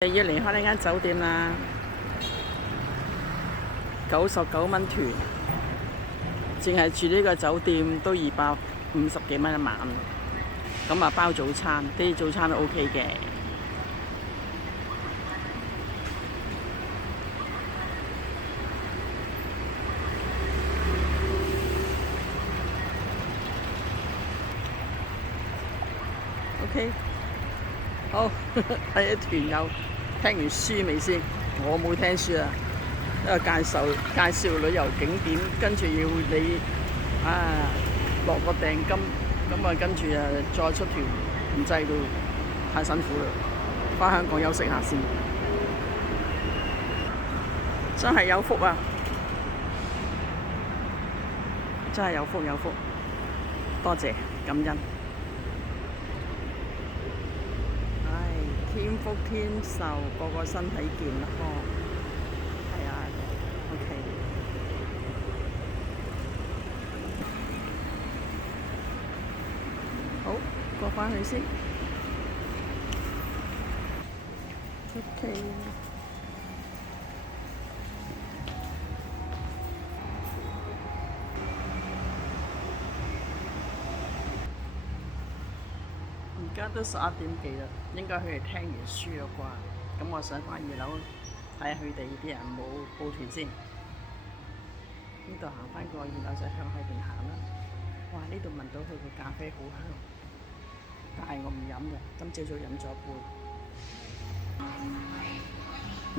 要離開呢間酒店啦，99蚊團，淨係住呢個酒店都250幾蚊一晚，咁啊包早餐，啲早餐都 OK 嘅。OK， 好，睇啲團友聽完書未先？我冇聽書啊，因為介紹旅遊景點，跟住要你落個訂金，咁啊跟住再出團，唔制到太辛苦啦，返香港休息下先。真係有福啊！真係有福有福，多謝感恩。天福天壽，個個身體健康。係啊 ，OK。好，過返去先。OK。而家都11點幾啦，應該佢哋聽完書啦啩。咁我想返2樓睇下佢哋啲人冇報團先。呢度行返過2樓就向後邊行啦。哇！呢度聞到佢嘅咖啡好香，但係我唔飲嘅，今朝早飲咗一杯。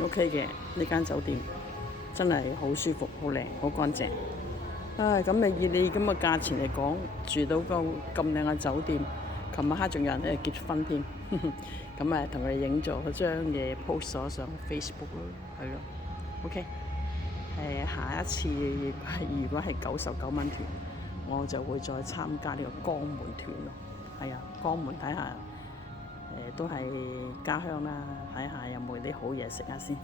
OK 嘅，呢間酒店真係好舒服、好靚、好乾淨。咁以你咁嘅價錢嚟講，住到個咁靚嘅酒店。琴晚黑仲有人結婚添，咁同佢哋影咗嗰張嘢 post 咗上 Facebook 咯，係咯 ，OK。下一次如果係99蚊團，我就會再參加呢個江門團咯。係啊，江門睇下，都係家鄉啦，睇下有冇啲好嘢食下先。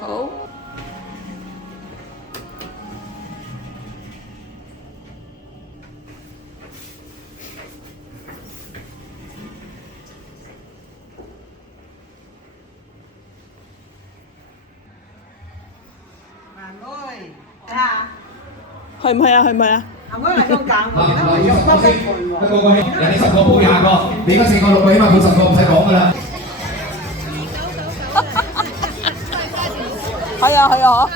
好。係唔係啊？係咪啊？阿妹嚟香港，我用多幾倍喎。一個個人哋10個報20個，你而家4個6個，起碼報10個，唔使講㗎啦。係啊係啊嗬。